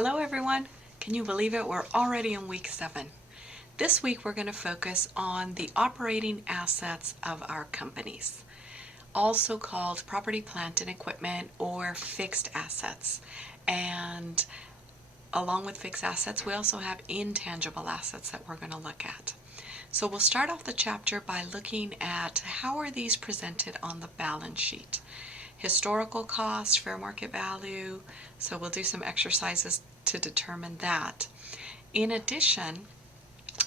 Hello everyone! Can you believe it? We're already in week 7. This week we're going to focus on the operating assets of our companies, also called property, plant, and equipment, or fixed assets. And along with fixed assets, we also have intangible assets that we're going to look at. So we'll start off the chapter by looking at how are these presented on the balance sheet. Historical cost, fair market value, so we'll do some exercises to determine that. In addition,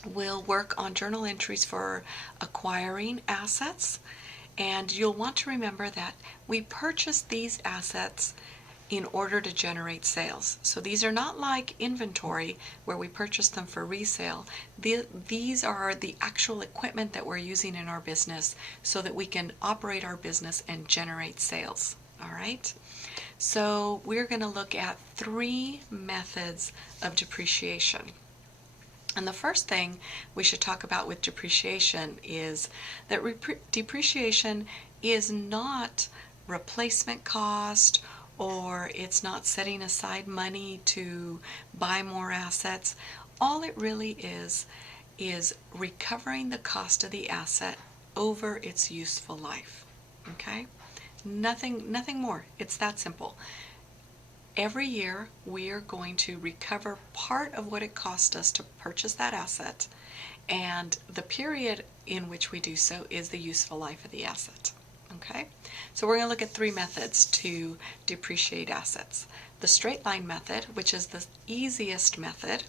we'll work on journal entries for acquiring assets, and you'll want to remember that we purchase these assets in order to generate sales. So these are not like inventory where we purchase them for resale. These are the actual equipment that we're using in our business so that we can operate our business and generate sales. All right? So we're going to look at 3 methods of depreciation. And the first thing we should talk about with depreciation is that depreciation is not replacement cost, or it's not setting aside money to buy more assets. All it really is recovering the cost of the asset over its useful life. Okay? Nothing more. It's that simple. Every year we are going to recover part of what it cost us to purchase that asset, and the period in which we do so is the useful life of the asset. Okay, so we're going to look at 3 methods to depreciate assets. The straight line method, which is the easiest method,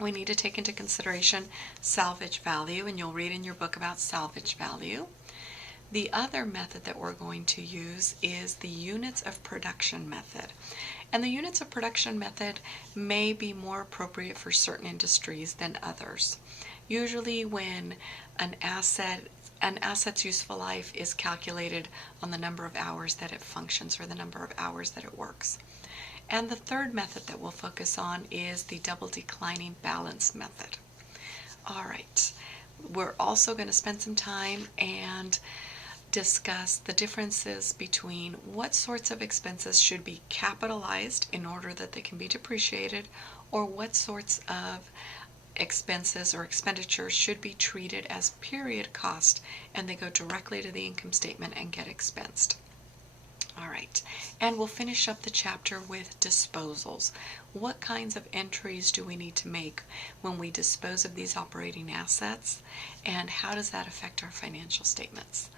we need to take into consideration salvage value, and you'll read in your book about salvage value. The other method that we're going to use is the units of production method. And the units of production method may be more appropriate for certain industries than others. Usually when an asset's useful life is calculated on the number of hours that it functions or the number of hours that it works. And the third method that we'll focus on is the double declining balance method. All right, we're also going to spend some time and discuss the differences between what sorts of expenses should be capitalized in order that they can be depreciated, or what sorts of expenses or expenditures should be treated as period cost and they go directly to the income statement and get expensed. All right, and we'll finish up the chapter with disposals. What kinds of entries do we need to make when we dispose of these operating assets, and how does that affect our financial statements?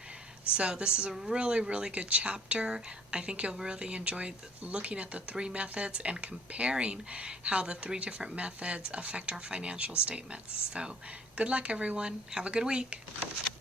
So this is a really good chapter. I think you'll really enjoy looking at the 3 methods and comparing how the 3 different methods affect our financial statements. So good luck everyone. Have a good week.